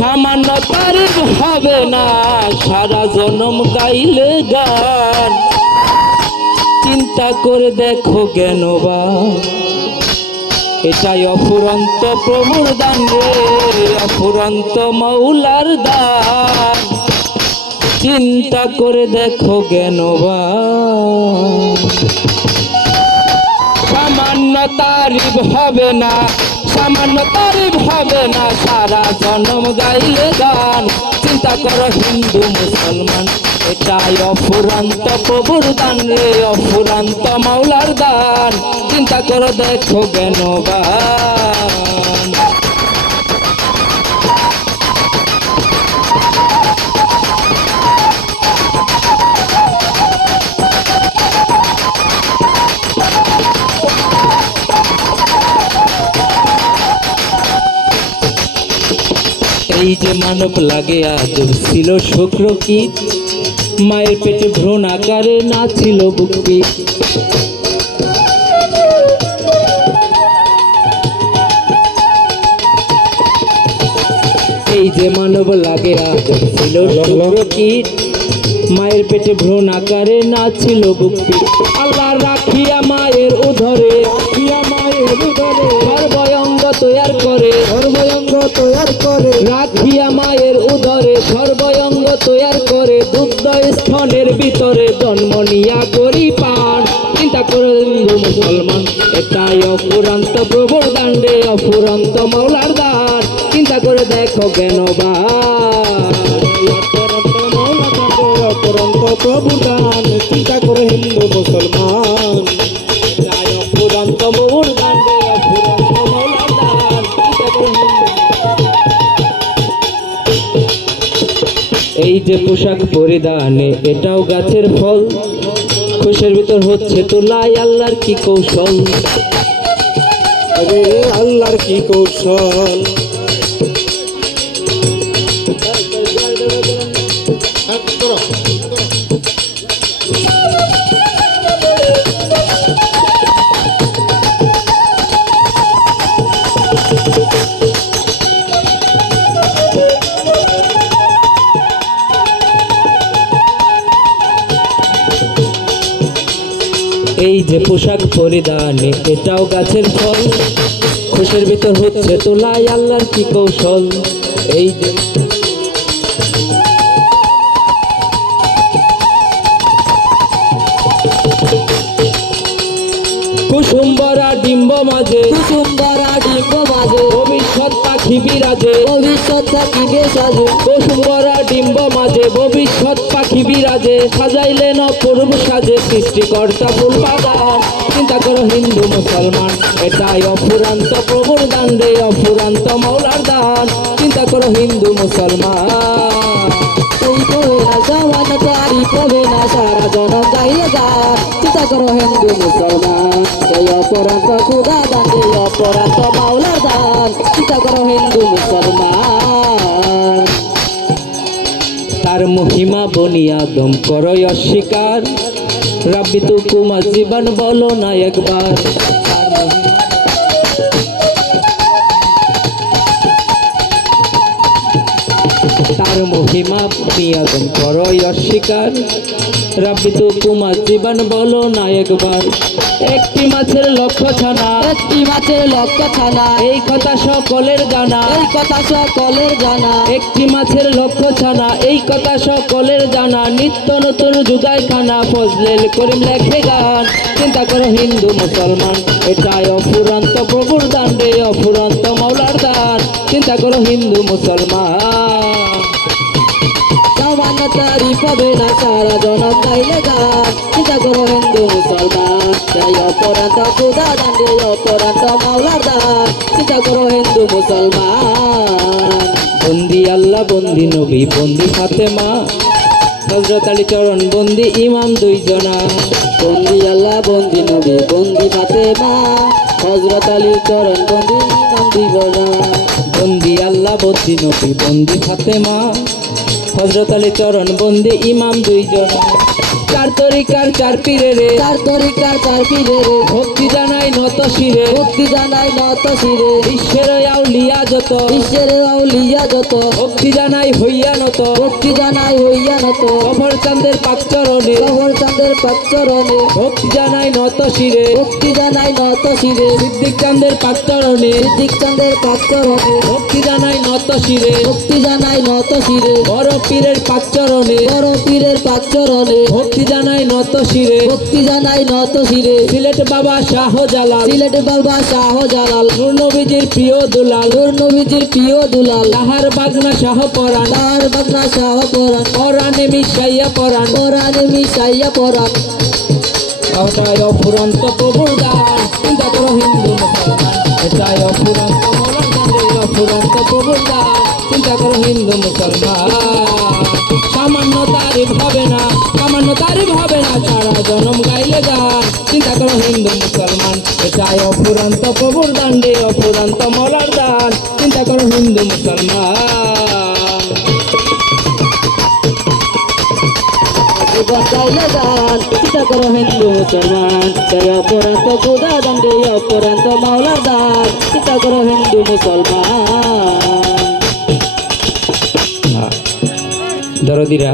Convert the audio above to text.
সামান্য তারিফ হবে না সারা জনম গাইলে গান। চিন্তা করে দেখো জ্ঞানবান, এটাই অফুরন্ত প্রভুর দান রে, অফুরন্ত মৌলার দান। চিন্তা করে দেখো জ্ঞানবান। সামান্য তারিফ হবে না, সামান্য তারিফ হবে না সারা জনম গাইলে গান। চিন্তা করো হিন্দু মুসলমান, এটাই অফুরন্ত প্রভুর দান রে, অফুরন্ত মাওলার দান। চিন্তা করো দেখো জ্ঞানবান। এই যে মানব লাগে আদর ছিল শুক্র কীট, মায়ের পেটে ভ্রূণ আকারে না ছিল বুকটি। এই যে মানব লাগে আদর ছিল শুক্র কীট, মায়ের পেটে ভ্রূণ আকারে না ছিল বুকটি। আল্লাহ রাখিয়া মায়ের উদরে, রাখিয়া মায়ের উদরে সর্বয়ঙ্গ তৈয়ার করে, সর্বয়ঙ্গ তৈয়ার করে। রাখিয়া মায়ের উদরে সর্বয়ঙ্গ তৈয়ার করে, দুগ্ধ স্তনের ভিতরে জন্ম নিয়া করি পান। চিন্তা করে হিন্দু মুসলমান, এটাই অফুরন্ত প্রভুর দান রে, অফুরন্ত মাওলার দান। চিন্তা করে দেখো জ্ঞানবান, অফুরন্ত প্রভুর দান। চিন্তা করে হিন্দু মুসলমান, এটাই অফুরন্ত প্রভুর দান রে, অফুরন্ত মাওলার দান। চিন্তা করে এই যে পোশাক পরিধানে এটাও গাছের ফল, খুশের ভিতর হচ্ছে তোলাই আল্লাহর কি কৌশল, আল্লাহর কি কৌশল। এই যে পোশাক পরিধানে এটাও গাছের ফল, খুশের ভিতর হচ্ছে তোলাই আল্লাহর কি কৌশল। এই যে কুসুম্বরা ডিম্ব মাঝে, কুসুম্বরা ডিম্ব মাঝে ভবিষ্যৎ পাখি বিরাজে, ভবিষ্যৎ পাখি বেসাজে। কুসুম্বরা ডিম্ব মাঝে ভবিষ্যৎ পাখি বিরাজে, সাজাইলেন অপূর্ব সাজে সৃষ্টিকর্তা ফুল বাগান। চিন্তা করো হিন্দু মুসলমান, এটাই অফুরন্ত প্রভুর দান রে, অফুরন্ত মাওলার দান। চিন্তা করো হিন্দু মুসলমান, সামান্য তারিফ হবে না সারা জনম গাইলে গান। চিন্তা করো হিন্দু মুসলমান, এই অপরান্ত খুদা দান, এই অপরান্ত মাওলার দান। চিন্তা করো হিন্দু মুসলমান, তার মহিমা বনিয়াদম করো অস্বীকার, রাব্বি তু কুমার জীবন বলো না একবার। তার মহিমা বনিয়াদম করো অস্বীকার, রাব্বি তু কুমার জীবন বলো না একবার। একটি মাছের লক্ষ্য ছানা, একটি মাছের লক্ষ্য ছানা, এই কথা সকলের জানা, এই কথা সকলের জানা। একটি মাছের লক্ষ্য ছানা, এই কথা সকলের জানা, নিত্য নতুন জুদাই খানা ফজলেল করিম লেখে গান। চিন্তা করো হিন্দু মুসলমান, এটাই অফুরন্ত প্রভুর দান রে, অফুরন্ত মাওলার দান। চিন্তা করো হিন্দু মুসলমান, সামান্য তারিফ হবে না সারা জনম গাইলে গান। চিন্তা করো হিন্দু মুসলমান, এই অপরান্ত খুদা দান রে, অপরান্ত মাওলার দান। চিন্তা করো হিন্দু মুসলমান, বন্দি আল্লাহ বন্দি নবী বন্দি ফাতেমা, হযরত আলী চরণ বন্দি ইমাম দুইজনা। বন্দি আল্লাহ বন্দি নবী বন্দি ফাতেমা, হযরত আলী চরণ বন্দি ইমাম দুইজনা। বন্দি আল্লাহ বন্দি নবী বন্দি ফাতেমা, হযরত আলী চরণ বন্দি ইমাম দুইজনা। চার তরিকার চার পীরে রে, চার তরিকার চার পীরে রে, ভক্তি জানাই নত শিরে, ভক্তি জানাই নত শিরে, ঈশ্বর আউলিয়া যত, ঈশ্বরে আউলিয়া যত, ভক্তি জানাই হইয়া নত, ভক্তি জানাই হইয়া নত, কবর চাঁদের পাকচরণে, কবর চাঁদের পাকচরণে, ভক্তি জানাই নত শিরে, ভক্তি জানাই নত শিরে, সিদ্দিক চাঁদের পাকচরণে, সিদ্দিক চাঁদের পাকচরণে, ভক্তি জানাই নত শিরে, ভক্তি জানাই নত শিরে, বড় পীরের পাকচরণে, বড় পীরের পাকচরণে, ভক্তি জানাই নত শিরে, ভক্তি জানাই নত শিরে, সিলেট বাবা শাহজালাল, সিলেট বাবা শাহজালাল, নূর নবীজির প্রিয় দুলাল, নূর নবীজির প্রিয় দুলাল, তাহার বাগনা শাহ পরাণ, তার বাগনা শাহ পরাণ, পরাণে মিশাইয়া পরাণ, পরাণে মিশাইয়া পরাণ, এটাই অফুরন্ত প্রভুর দান, চিন্তা করো হিন্দু মুসলমান, এটাই অফুরন্ত মৌলার দান রে, অফুরন্ত প্রভুর দান, চিন্তা করো হিন্দু মুসলমান। সামান্য তারিফ হবে না, সামান্য তারিফ হবে না, সারা জনম গাইলে গান, চিন্তা করো হিন্দু মুসলমান, এটাই অফুরন্ত প্রভুর দান রে, অফুরন্ত মৌলার দান, চিন্তা করো হিন্দু মুসলমান। জীবন গাইলে গান, চিন্তা করো হিন্দু মুসলমান, জয় অপরান্ত খুদা দান রে, অপরান্ত মাওলার দান, চিন্তা করো হিন্দু মুসলমান। দরদিরা